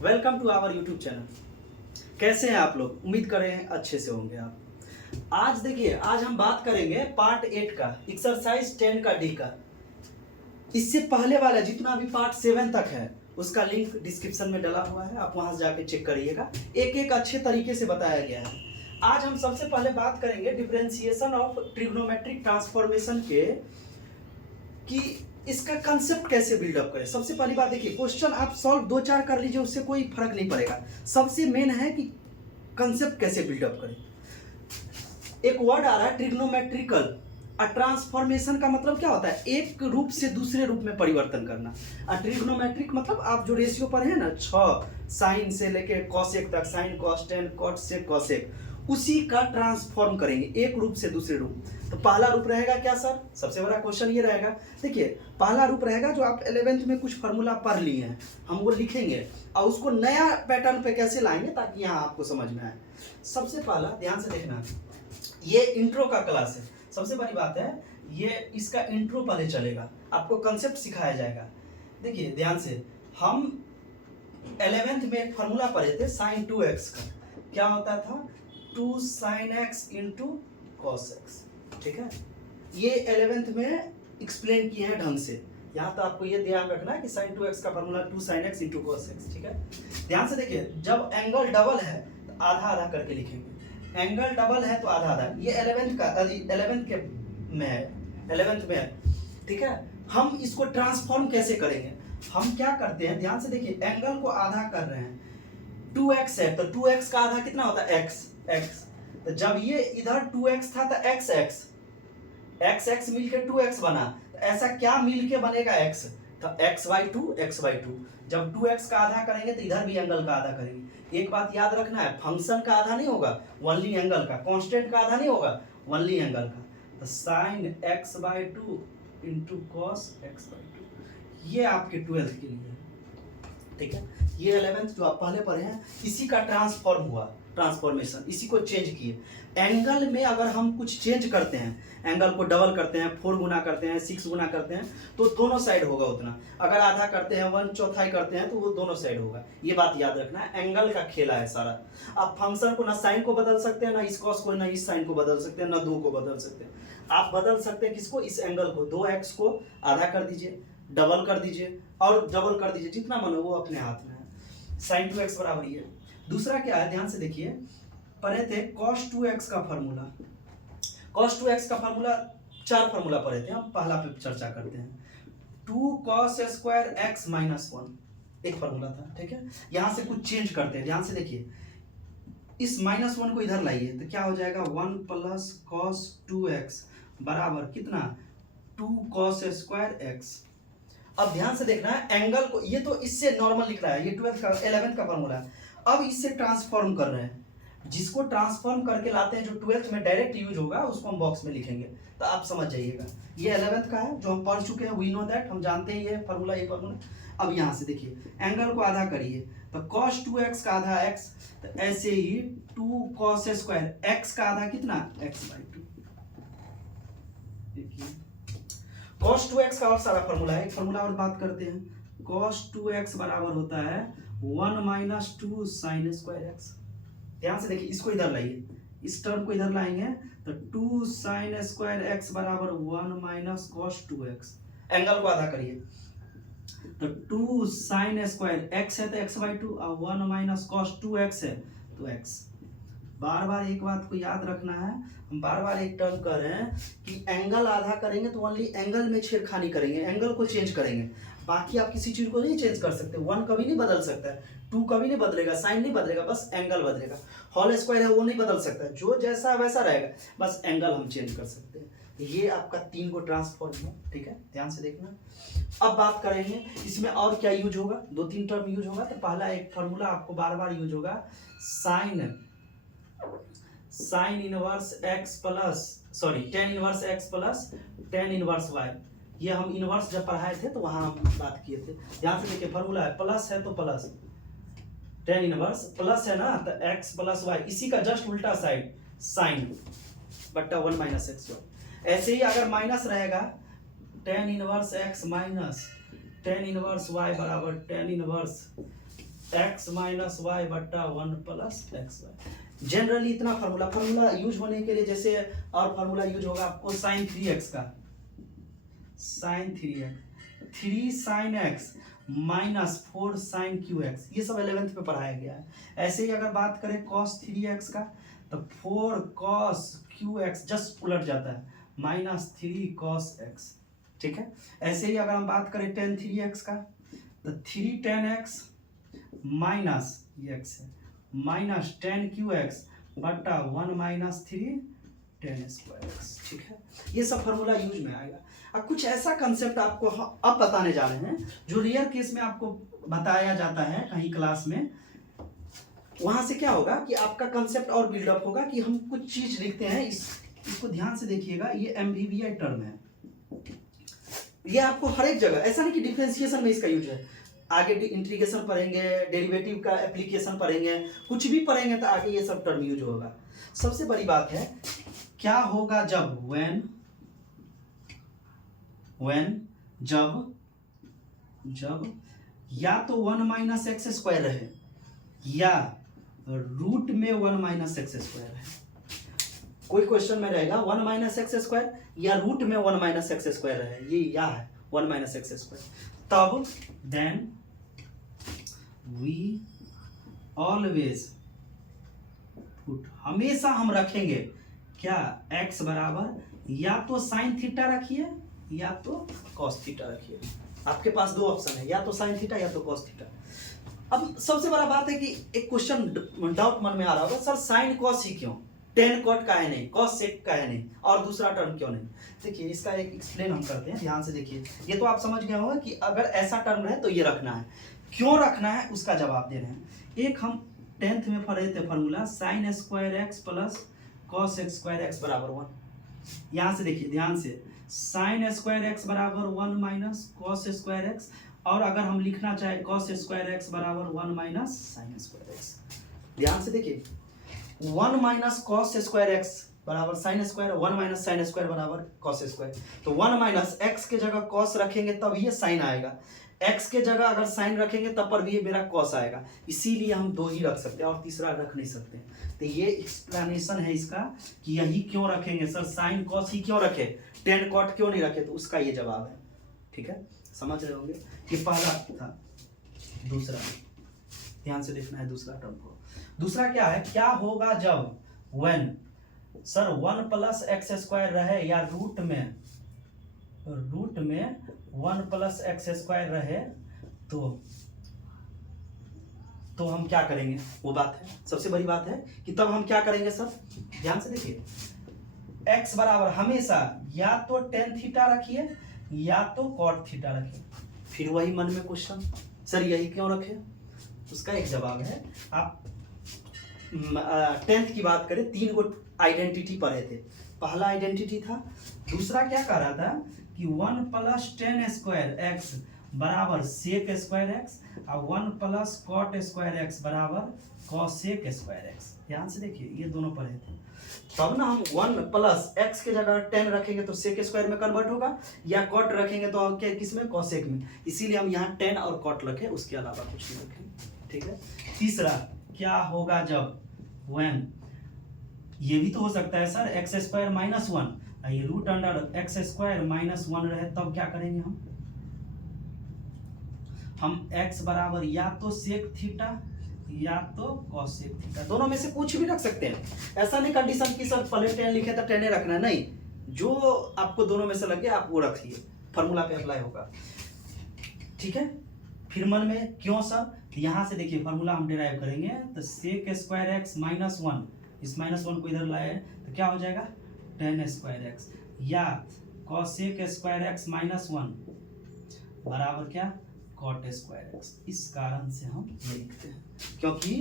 Welcome to our YouTube channel. कैसे हैं आप लोग? उम्मीद करें अच्छे से होंगे आप। आज देखिए, आज हम बात करेंगे पार्ट 8 का, एक्सरसाइज 10 का डी का। इससे पहले वाला जितना भी पार्ट 7 तक है उसका लिंक डिस्क्रिप्शन में डला हुआ है, आप वहां से जाके चेक करिएगा। एक एक अच्छे तरीके से बताया गया है। आज हम सबसे पहले बात करेंगे डिफरेंशिएशन ऑफ ट्रिग्नोमेट्रिक ट्रांसफॉर्मेशन के, कि इसका कंसेप्ट कैसे बिल्डअप करें। सबसे पहली बात देखिए, क्वेश्चन आप सॉल्व 2-4 कर लीजिए, उससे कोई फर्क नहीं पड़ेगा। सबसे मेन है कि कंसेप्ट कैसे बिल्डअप करें। एक वर्ड आ रहा है ट्रिग्नोमेट्रिकल। ट्रांसफॉर्मेशन का मतलब क्या होता है? एक रूप से दूसरे रूप में परिवर्तन करना। ट्रिग्नोमेट्रिक मतलब आप जो रेशियो पर है ना, 6 साइन से लेके कॉसेक तक, sine cos tan cot sec cosec, उसी का ट्रांसफॉर्म करेंगे एक रूप से दूसरे रूप। तो पहला रूप रहेगा क्या सर? सबसे बड़ा क्वेश्चन ये रहेगा। देखिए, पहला रूप रहेगा जो आप 11th में कुछ फार्मूला पढ़ लिए हैं, हम वो लिखेंगे और उसको नया पैटर्न पे कैसे लाएंगे ताकि यहाँ आपको समझ में आए। सबसे पहला ध्यान से देखना, ये इंट्रो का क्लास है। सबसे बड़ी बात है, ये इसका इंट्रो पहले चलेगा, आपको कंसेप्ट सिखाया जाएगा। देखिए ध्यान से, हम 11th में एक फार्मूला पढ़े थे साइन 2x का। क्या होता था? 2 sin x into cos x. ठीक है, ये 11th में एक्सप्लेन किए हैं ढंग से। यहाँ तो आपको ये ध्यान रखना है कि sin 2x का formula 2 sin x into cos x. ठीक है, ध्यान से देखिए, जब एंगल डबल है तो आधा आधा करके लिखेंगे। एंगल डबल है तो आधा आधा। ये 11th का 11th के में है, 11th में है। ठीक है, हम इसको ट्रांसफॉर्म कैसे करेंगे? हम क्या करते हैं, ध्यान से देखिए, एंगल को आधा कर रहे हैं। 2x है तो 2x का आधा कितना होता है? x। तो जब ये इधर 2x था तो x मिलके 2x बना, तो ऐसा क्या मिलके बनेगा? x। तो x/2। जब 2x का आधा करेंगे तो इधर भी एंगल का आधा करेंगे। एक बात याद रखना है, फंक्शन का आधा नहीं होगा, ओनली एंगल का। कांस्टेंट का आधा नहीं होगा, ओनली एंगल का। तो sin x/2 into cos x/2, ये आपके 12th के लिए। ठीक है, ये 11th जो आप पहले पढ़े हैं, इसी का ट्रांसफॉर्म हुआ, ट्रांसफॉर्मेशन, इसी को चेंज किए। एंगल में अगर हम कुछ चेंज करते हैं, एंगल को डबल करते हैं, 4 गुना करते हैं, 6 गुना करते हैं, तो दोनों साइड होगा उतना। अगर आधा करते हैं, 1/4 करते हैं, तो वो दोनों साइड होगा। ये बात याद रखना है, एंगल का खेला है सारा। आप फंक्शन को ना साइन को बदल सकते हैं, ना इस कॉस को, ना इस साइन को बदल सकते हैं, ना 2 को बदल सकते हैं। आप बदल सकते हैं किसको? इस एंगल को। 2x को आधा कर दीजिए, डबल कर दीजिए और डबल कर दीजिए, जितना मन हो वो अपने हाथ में है। साइन 2x बराबर ये। दूसरा क्या है, ध्यान से देखिए, पढ़े थे cos 2x का फार्मूला। cos 2x का फार्मूला 4 फार्मूला पढ़े थे, हम पहला पे चर्चा करते हैं। 2 cos स्क्वायर x माइनस 1 एक फार्मूला था। ठीक है, यहां से कुछ चेंज करते हैं। ध्यान से देखिए, इस -1 को इधर लाइए तो क्या हो जाएगा? 1 प्लस cos 2x बराबर कितना? 2 cos स्क्वायर x। अब ध्यान से देखना है, एंगल को, ये तो इससे नॉर्मल लिख रहा है, ये 11th का फार्मूला है। अब इससे ट्रांसफॉर्म कर रहे हैं, जिसको ट्रांसफॉर्म करके लाते हैं, जो 12th में डायरेक्ट यूज होगा, उसको हम बॉक्स में लिखेंगे, तो आप समझ जाइएगा। ये 11th का है जो हम पढ़ चुके हैं, वी नो दैट, हम जानते हैं ये फार्मूला, ये फार्मूला। अब यहाँ से देखिए, एंगल को आधा करिए तो cos 2x का आधा x, तो ऐसे ही 2 cos स्क्वायर x का आधा कितना? x/2। देखिए, cos 2x का और सारा फार्मूला है, एक फार्मूला और बात करते हैं। cos 2x बराबर होता है 1 - 2 sin स्क्वायर x। ध्यान से देखिए, इसको इधर लाइए, इस टर्म को इधर लाएंगे तो 2 sin स्क्वायर x बराबर 1 - cos 2x। एंगल को आधा करिए तो 2 sin स्क्वायर x है तो x/2 और 1 - cos 2x है तो x। बार बार एक बात को याद रखना है, हम बार बार एक टर्म कर रहे हैं कि एंगल आधा करेंगे तो ओनली एंगल में छेड़खानी करेंगे, एंगल को चेंज करेंगे, बाकी आप किसी चीज को नहीं चेंज कर सकते। 1 कभी नहीं बदल सकता है, 2 कभी नहीं बदलेगा, साइन नहीं बदलेगा, बस एंगल बदलेगा। होल स्क्वायर है वो नहीं बदल सकता, जो जैसा वैसा रहेगा, बस एंगल हम चेंज कर सकते हैं। ये आपका 3 को ट्रांसफॉर्म है। ठीक है, ध्यान से देखना। अब बात करेंगे इसमें और क्या यूज होगा, 2-3 टर्म यूज होगा। तो पहला एक फार्मूला आपको बार बार यूज होगा, sine inverse x plus, sorry, ten inverse x plus ten inverse y। ये हम इनवर्स जब पढ़ाए थे तो वहां हम बात किए थे। ध्यान से देखिए, फार्मूला है, प्लस है तो प्लस, टेन इनवर्स प्लस है ना, तो x प्लस y, इसी का जस्ट उल्टा साइड साइन बट्टा 1 - xy। ऐसे ही अगर माइनस रहेगा, tan inverse x minus tan inverse y बराबर tan inverse x minus y बट्टा 1 प्लस एक्स वाई। जनरली इतना फार्मूला यूज होने के लिए जैसे और फार्मूला यूज होगा आपको साइन 3x का, sine 3x 3 sine x minus 4 sine cube x, ये सब 11th में पढ़ाया गया है। ऐसे ही अगर बात करें cos 3x का तो 4 cos क्यू एक्स जस्ट उलट जाता है माइनस 3 cos x, ठीक है। ऐसे ही अगर हम बात करें tan 3x का तो 3 tan x माइनस x है माइनस tan क्यू एक्स बट्टा 1 माइनस 3 tan स्क्वायर एक्स, ठीक है। ये सब फार्मूला यूज में आएगा। अब कुछ ऐसा कंसेप्ट आपको अब बताने जा रहे हैं जो रियल केस में आपको बताया जाता है कहीं क्लास में। वहां से क्या होगा कि आपका कंसेप्ट और बिल्डअप होगा कि हम कुछ चीज लिखते हैं, इसको ध्यान से देखिएगा। ये MVBI टर्म है, ये आपको हर एक जगह, ऐसा नहीं कि डिफरेंशिएशन में इसका यूज है, आगे इंटीग्रेशन पढ़ेंगे, डेरिवेटिव का एप्लीकेशन पढ़ेंगे, कुछ भी पढ़ेंगे तो आगे ये सब टर्म यूज होगा। सबसे बड़ी बात है क्या होगा जब जब या तो 1 माइनस एक्स स्क्वायर रहे या रूट में 1 माइनस एक्स स्क्वायर है। कोई क्वेश्चन में रहेगा 1 माइनस एक्स स्क्वायर या रूट में 1 माइनस एक्स स्क्वायर है, ये या है 1 माइनस एक्स स्क्वायर, तब देन वी ऑलवेज पुट, हमेशा हम रखेंगे क्या, x बराबर या तो साइन थीटा रखिए या तो कॉस थीटा रखिए। आपके पास दो ऑप्शन है, या तो साइन थीटा या तो कॉस थीटा। अब सबसे बड़ा बात है कि एक क्वेश्चन डाउट मन में आ रहा होगा, सर साइन कॉस ही क्यों, टेन कॉट का है नहीं, कॉस सेक का है नहीं, और दूसरा टर्म क्यों नहीं। देखिए इसका एक एक्सप्लेन हम करते हैं, ध्यान से देखिए। ये तो आप समझ गए होंगे कि अगर ऐसा टर्म रहे तो ये रखना है, क्यों रखना है उसका जवाब दे रहे हैं। एक हम 10th में पढ़े थे formula sine square x plus cos square x बराबर 1। यहाँ से देखिए ध्यान से, साइन स्क्वायर एक्स बराबर 1 माइनस कॉस स्क्वायर एक्स, और अगर हम लिखना चाहे कॉस स्क्वायर एक्स बराबर 1 माइनस साइन स्क्वायर एक्स। ध्यान से देखिए 1 माइनस कॉस स्क्वायर एक्स बराबर sine square, 1 minus sine square बराबर कॉस स्क्वायर। तो 1 माइनस एक्स के जगह कॉस रखेंगे तब ये साइन आएगा, एक्स के जगह अगर साइन रखेंगे तब पर भी ये मेरा कॉस आएगा। इसीलिए हम दो ही रख सकते हैं और तीसरा रख नहीं सकते। तो ये एक्सप्लेनेशन है इसका कि यही क्यों रखेंगे सर, साइन कॉस ही क्यों रखे, टेन कॉट क्यों नहीं रखे, तो उसका ये जवाब है। ठीक है, समझ रहे होंगे। ये पहला था। दूसरा ध्यान से देखना है दूसरा टर्म को। दूसरा क्या है, क्या होगा जब when sir 1 plus x square रहे या रूट में 1 प्लस एक्स स्क्वायर रहे, तो हम क्या करेंगे, वो बात है। सबसे बड़ी बात है कि तब हम क्या करेंगे सर, ध्यान से देखिए, x बराबर हमेशा या तो टेन थीटा रखिए या तो कॉट थीटा रखिए। फिर वही मन में क्वेश्चन, सर यही क्यों रखे, उसका एक जवाब है। आप 10th की बात करें, 3 गो आइडेंटिटी पढ़े थे। पहला आइडेंटिटी था, दूसरा क्या कह रहा था कि 1 प्लस टेन स्क्वायर एक्स बराबर सेक स्क्वायर एक्स और 1 प्लस कॉट स्क्वायर एक्स बराबर कॉसेक स्क्वायर एक्स। ध्यान से देखिए ये दोनों पढ़े थे। तब ना हम 1 प्लस एक्स के जगह 10 रखेंगे तो सेक स्क्वायर में कन्वर्ट होगा, या कॉट रखेंगे तो क्या किस में, कॉसेक में। इसीलिए हम यहाँ 10 और कॉट रखें, उसके अलावा कुछ नहीं रखें। ठीक है। तीसरा क्या होगा जब व्हेन, ये भी तो हो सकता है सर एक्स स्क्वायर माइनस 1, ये root under x square minus 1 रहे, तब क्या करेंगे हम x बराबर या तो सेक थीटा या तो कॉसेक थीटा, दोनों में से कुछ भी रख सकते हैं। ऐसा नहीं कंडीशन की सर पहले 10 लिखे तो 10 रखना है, नहीं, जो आपको दोनों में से लगे आप वो रखिए, फार्मूला पे अप्लाई होगा। ठीक है। फिर मन में क्यों सर, यहाँ से देखिए फार्मूला हम डिराइव करेंगे, तो सेक स्क्वायर एक्स माइनस 1, इस माइनस 1 को इधर लाए तो क्या हो जाएगा, टेन स्क्वायर एक्स, या कॉसेक स्क्वायर एक्स माइनस 1 बराबर क्या, कॉट स्क्वायर एक्स। इस कारण से हम ये लिखते हैं, क्योंकि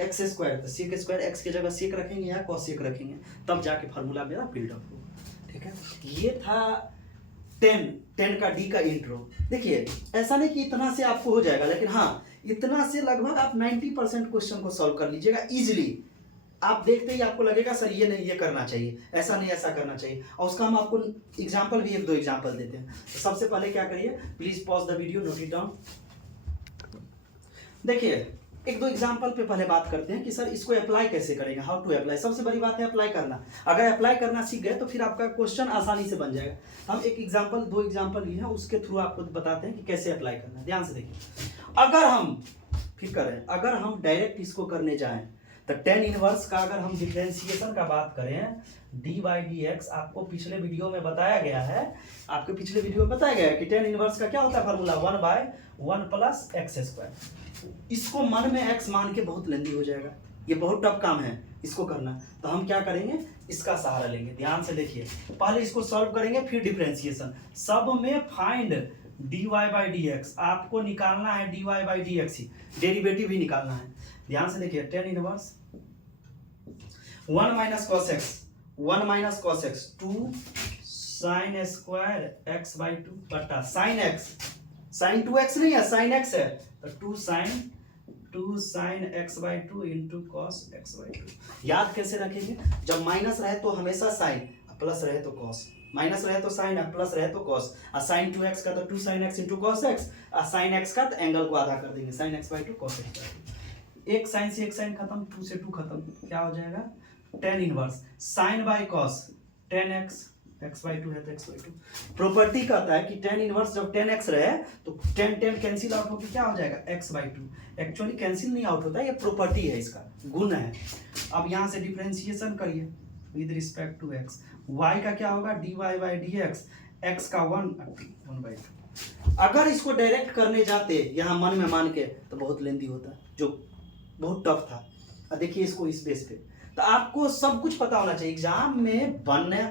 एक्स स्क्वायर तो सेक स्क्वायर एक्स की जगह सेक रखेंगे या कॉसेक रखेंगे, तब जाके फार्मूला मेरा बिल्डअप होगा। ठीक है, ये था 10 का डी का इंट्रो। देखिए ऐसा नहीं कि इतना से आपको हो जाएगा, लेकिन हाँ इतना से लगभग आप 90% क्वेश्चन को सॉल्व कर लीजिएगा इजिली। आप देखते ही आपको लगेगा सर ये नहीं, ये करना चाहिए, ऐसा नहीं ऐसा करना चाहिए। और उसका हम आपको एग्जांपल भी 1-2 एग्जांपल देते हैं। तो सबसे पहले क्या करिए, please pause the video, note it down. देखिए एक दो एग्जाम्पल पे पहले बात करते हैं कि सर इसको अप्लाई कैसे करेंगे, हाउ टू अप्लाई। सबसे बड़ी बात है अप्लाई करना। अगर अप्लाई करना सीख गए तो फिर आपका क्वेश्चन आसानी से बन जाएगा। हम एक एग्जाम्पल, दो एग्जाम्पल लिए हैं, उसके थ्रू आपको बताते हैं कि कैसे अप्लाई करना है। ध्यान से देखिए, अगर हम फिर करें, अगर हम डायरेक्ट इसको करने जाएं तो tan इनवर्स का अगर हम डिफरेंशिएशन का बात करें, डी बाई डी एक्स, आपको पिछले वीडियो में बताया गया है, आपके पिछले वीडियो में बताया गया है कि tan इनवर्स का क्या होता है फार्मूला, 1/1 प्लस एक्स स्क्वायर। इसको मन में x मान के बहुत लेंदी हो जाएगा, ये बहुत टफ काम है इसको करना। तो हम क्या करेंगे, इसका सहारा लेंगे। ध्यान से देखिए, पहले इसको सॉल्व करेंगे फिर डिफरेंशिएशन। सब में find dy by d x, आपको निकालना है dy by d x he, derivative भी निकालना है। ध्यान से देखिए, tan inverse 1 minus cos x, 1 minus cos x 2 sine square x by 2 बटा साइन एक्स, साइन 2x नहीं है, साइन x है, तो 2 sine x by 2 into cos x by 2। याद कैसे रखेंगे, जब माइनस रहे तो हमेशा साइन, प्लस रहे तो कॉस, माइनस रहे तो साइन, प्लस रहे तो कॉस। और साइन 2x का तो 2 sine x into cos x, और साइन x का तो एंगल को आधा कर देंगे, sine x by 2 cos x by 2। एक साइन से एक साइन खत्म, 2 से 2 खत्म, क्या हो जाएगा, tan inverse sine by cos tan x, x by 2 है तो x बाई 2। प्रॉपर्टी कहता है कि tan इनवर्स जब tan x रहे तो tan कैंसिल आउट होकर क्या हो जाएगा, x बाई 2। एक्चुअली कैंसिल नहीं आउट होता है, ये प्रॉपर्टी है, इसका गुण है। अब यहाँ से डिफरेंशिएशन करिए with respect to x, y का क्या होगा, dy by d x, x का 1 बाई 2। अगर इसको डायरेक्ट करने जाते यहाँ मन में मान के तो बहुत लेंदी होता, जो बहुत टफ था। देखिए इसको इस बेस पे, तो आपको सब कुछ पता होना चाहिए। एग्जाम में बनने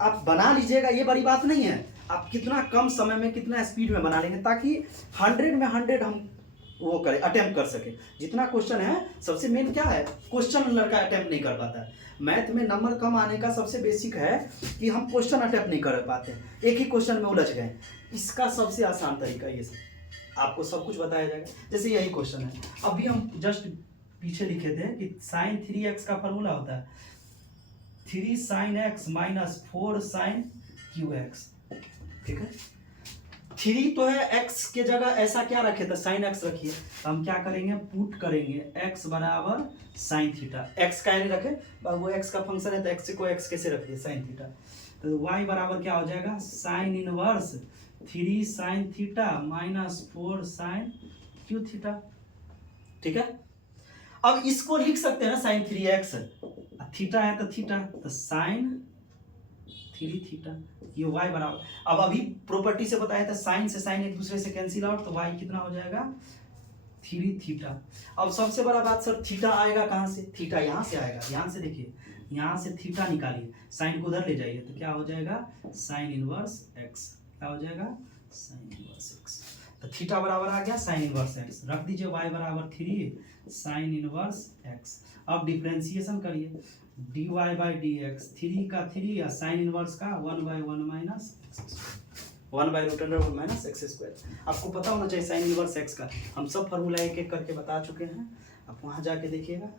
आप बना लीजिएगा, ये बड़ी बात नहीं है, आप कितना कम समय में कितना स्पीड में बना लेंगे, ताकि 100 में 100 हम वो करें, अटेम्प्ट कर सके। जितना क्वेश्चन है, सबसे मेन क्या है, क्वेश्चन लड़का अटेम्प्ट नहीं कर पाता है। मैथ में नंबर कम आने का सबसे बेसिक है कि हम क्वेश्चन अटेम्प्ट नहीं कर पाते, एक ही क्वेश्चन में उलझ गए। इसका सबसे आसान तरीका ये सब, आपको सब कुछ बताया जाएगा। जैसे यही क्वेश्चन है, अभी हम जस्ट पीछे लिखे थे कि साइन 3x का फॉर्मूला होता है 3 sine x minus 4 sine QX। ठीक है, 3 तो है, x के जगह ऐसा क्या रखे थे, साइन x रखिए। तो हम क्या करेंगे, पुट करेंगे x बराबर साइन थीटा। x का नहीं रखे, वो x का फंक्शन है तो x को x कैसे रख दिए, साइन थीटा। तो y बराबर क्या हो जाएगा, sine inverse 3 sine theta minus 4 sine cube theta. ठीक है, अब इसको लिख सकते हैं ना, साइन 3x, थीटा है तो थीटा, तो साइन 3 थीटा, ये y बराबर। अब अभी प्रॉपर्टी से बताया था साइन से साइन एक दूसरे से कैंसिल आउट, तो y कितना हो जाएगा, 3 थीटा। अब सबसे बड़ा बात सर, थीटा आएगा कहाँ से, थीटा यहाँ से आएगा। ध्यान से देखिए, यहाँ से थीटा निकालिए, साइन को उधर ले जाइए, तो क्या हो जाएगा, साइन इनवर्स x, क्या हो जाएगा, साइन इनवर्स x। तो थीटा बराबर आ गया साइन इनवर्स x, रख दीजिए y बराबर 3 साइन इनवर्स x। अब डिफरेंशिएशन करिए, dy बाई डी एक्स, 3 का 3 या साइन इनवर्स का 1/1 minus x, 1/√1 minus x square. आपको पता होना चाहिए साइन इनवर्स x का, हम सब फार्मूला एक एक करके बता चुके हैं, आप वहाँ जाके देखिएगा।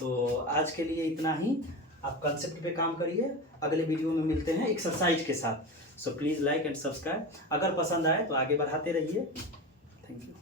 तो आज के लिए इतना ही, आप कंसेप्ट पे काम करिए, अगले वीडियो में मिलते हैं एक्सरसाइज के साथ। So please like and subscribe, अगर पसंद आए तो आगे बढ़ाते रहिए। Thank you.